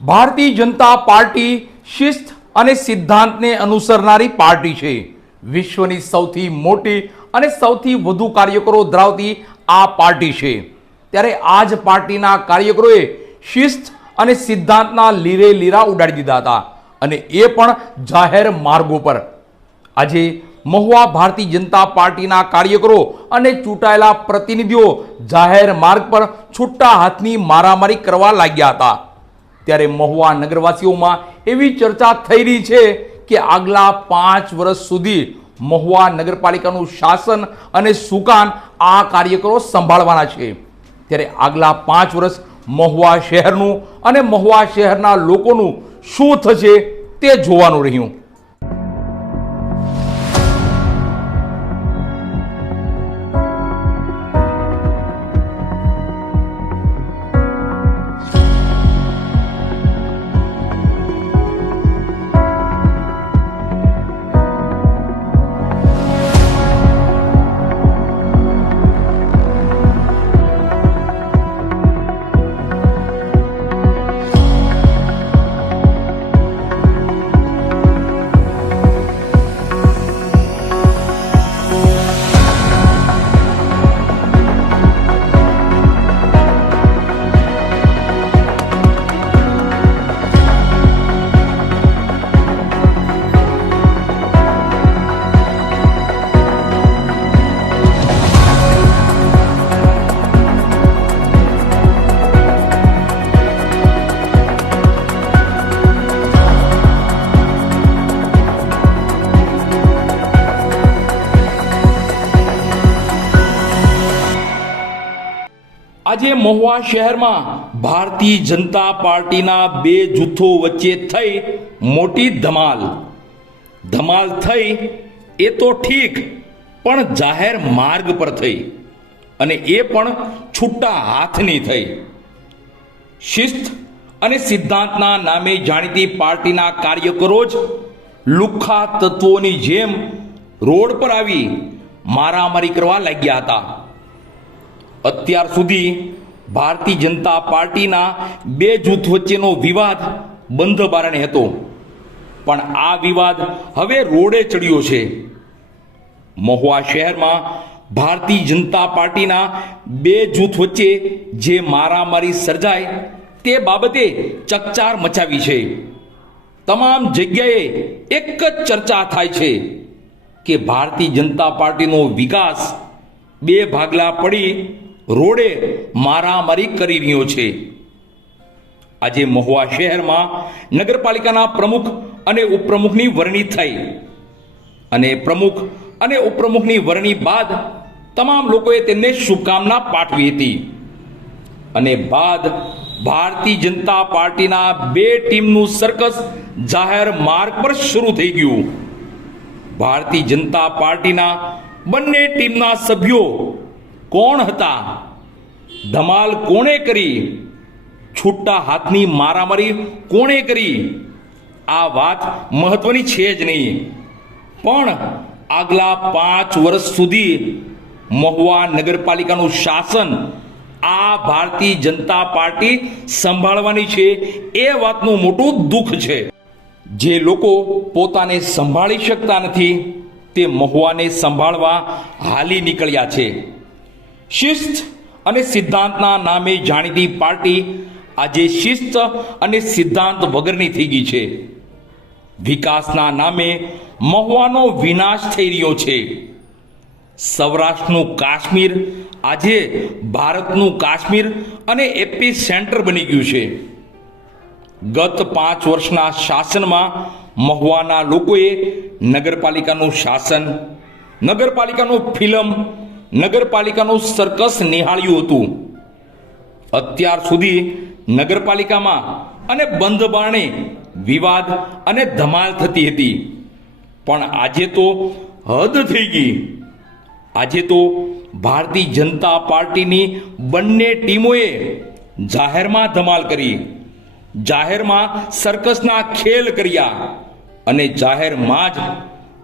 Bharatiya Janata party શિસ્ત અને સિદ્ધાંતને અનુસરનારી પાર્ટી છે. વિશ્વની સૌથી મોટી અને સૌથી વધુ કાર્યકરો ધરાવતી આ પાર્ટી છે. ત્યારે આ જ પાર્ટીના કાર્યકરોએ શિસ્ત અને સિદ્ધાંતના લીરે લીરા ઉડાડી દીધા હતા, અને એ પણ જાહેર માર્ગો પર. આજે મહુવા ભારતીય જનતા પાર્ટીના કાર્યકરો અને ચૂંટાયેલા પ્રતિનિધિઓ જાહેર માર્ગ પર છૂટા હાથની મારામારી કરવા લાગ્યા હતા. ત્યારે મહુવા નગરવાસીઓમાં એવી ચર્ચા થઈ રહી છે કે આગલા 5 વર્ષ સુધી મહુવા નગરપાલિકાનું શાસન અને સુકાન આ કાર્યકરો સંભાળવાના છે. ત્યારે આગલા 5 વર્ષ મહુવા શહેરનું અને મહુવા શહેરના લોકોનું શું થશે તે જોવાનું રહ્યું. આજે મહુવા શહેરમાં ભારતીય જનતા પાર્ટીના બે જૂથો વચ્ચે થઈ મોટી ધમાલ થઈ એ તો ઠીક, પણ જાહેર માર્ગ પર થઈ, અને એ પણ છૂટા હાથની થઈ. શિસ્ત અને સિદ્ધાંતના નામે જાણીતી પાર્ટીના કાર્યકરો જ લુખ્ખા તત્વોની જેમ રોડ પર આવી મારામારી કરવા લાગ્યા હતા. અત્યાર સુધી ભારતીય જનતા પાર્ટીના બે જૂથ વચ્ચેનો વિવાદ બંધ બારણે હતો, પણ આ વિવાદ હવે રોડે ચડ્યો છે. મહુવા શહેરમાં ભારતીય જનતા પાર્ટીના બે જૂથ વચ્ચે જે મારામારી સર્જાય તે બાબતે ચકચાર મચાવી છે. તમામ જગ્યાએ એક જ ચર્ચા થાય છે કે ભારતીય જનતા પાર્ટીનો વિકાસ બે ભાગલા પડી રોડે મારામારી કરી રહ્યો છે. આજે મહુવા શહેરમાં નગરપાલિકાના પ્રમુખ અને ઉપપ્રમુખની વરણી થઈ, અને પ્રમુખ અને ઉપપ્રમુખની વરણી બાદ તમામ લોકોએ તેમને શુભકામના પાઠવી હતી, અને બાદ ભારતીય જનતા પાર્ટીના બે ટીમનું સર્કસ જાહેર માર્ગ પર શરૂ થઈ ગયું. ભારતીય જનતા પાર્ટીના બંને ટીમના સભ્યો કોણ હતા, ધમાલ કોણે કરી, છૂટા હાથની મારામારી કોણે કરી, આ વાત મહત્વની છે જ નહીં. પણ આગલા 5 વર્ષ સુધી મહુવા નગરપાલિકાનું શાસન આ ભારતીય જનતા પાર્ટી સંભાળવાની છે, એ વાતનું મોટું દુઃખ છે. જે લોકો પોતાને સંભાળી શકતા નથી તે મહુવાને સંભાળવા હાલી નીકળ્યા છે. શિસ્ત અને સિદ્ધાંતના નામે જાણીતી પાર્ટી આજે શિસ્ત અને સિદ્ધાંત વગરની થઈ ગઈ છે. વિકાસના નામે મહુવાનો વિનાશ થઈ રહ્યો છે. સૌરાષ્ટ્રનું કાશ્મીર આજે ભારતનું કાશ્મીર અને એપી સેન્ટર બની ગયું છે. ગત 5 વર્ષના શાસનમાં મહુવાના લોકોએ નગરપાલિકાનું શાસન, નગરપાલિકાનું ફિલ્મ, નગરપાલિકાનું સર્કસ નિહાળ્યું હતું. અત્યાર સુધી નગરપાલિકામાં અને બંધ બારણે વિવાદ અને ધમાલ થતી હતી, પણ આજે તો હદ થઈ ગઈ. આજે તો ભારતીય જનતા પાર્ટીની બંને ટીમોએ જાહેરમાં ધમાલ કરી, જાહેરમાં સર્કસના ખેલ કર્યા, અને જાહેરમાં જ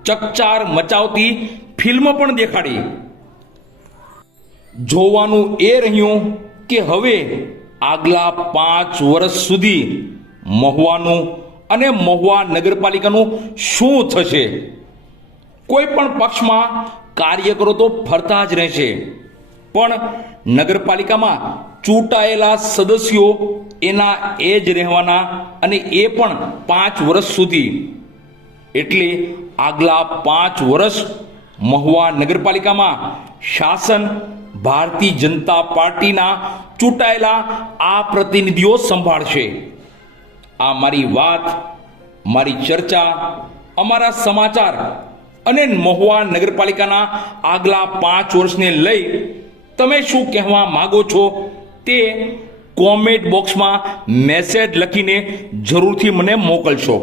ચકચાર મચાવતી ફિલ્મ પણ દેખાડી. જોવાનું એ રહ્યું કે હવે આગલા 5 વર્ષ સુધી મહુવાનું અને મહુવા નગરપાલિકાનું શું થશે? કોઈ પણ પક્ષમાં કાર્યકરો તો ફરતા જ રહેશે, પણ નગરપાલિકામાં ચૂંટાયેલા સદસ્યો એના એ જ રહેવાના, અને એ પણ 5 વર્ષ સુધી. એટલે આગલા 5 વર્ષ મહુવા નગરપાલિકામાં શાસન ભારતીય જનતા પાર્ટીના ચૂંટાયેલા આ પ્રતિનિધિઓ સંભાળશે. આ મારી વાત, મારી ચર્ચા, અમારા સમાચાર અને મહુવા નગરપાલિકાના આગલા 5 વર્ષને લઈ તમે શું કહેવા માંગો છો તે કોમેન્ટ બોક્સમાં મેસેજ લખીને જરૂરથી મને મોકલશો.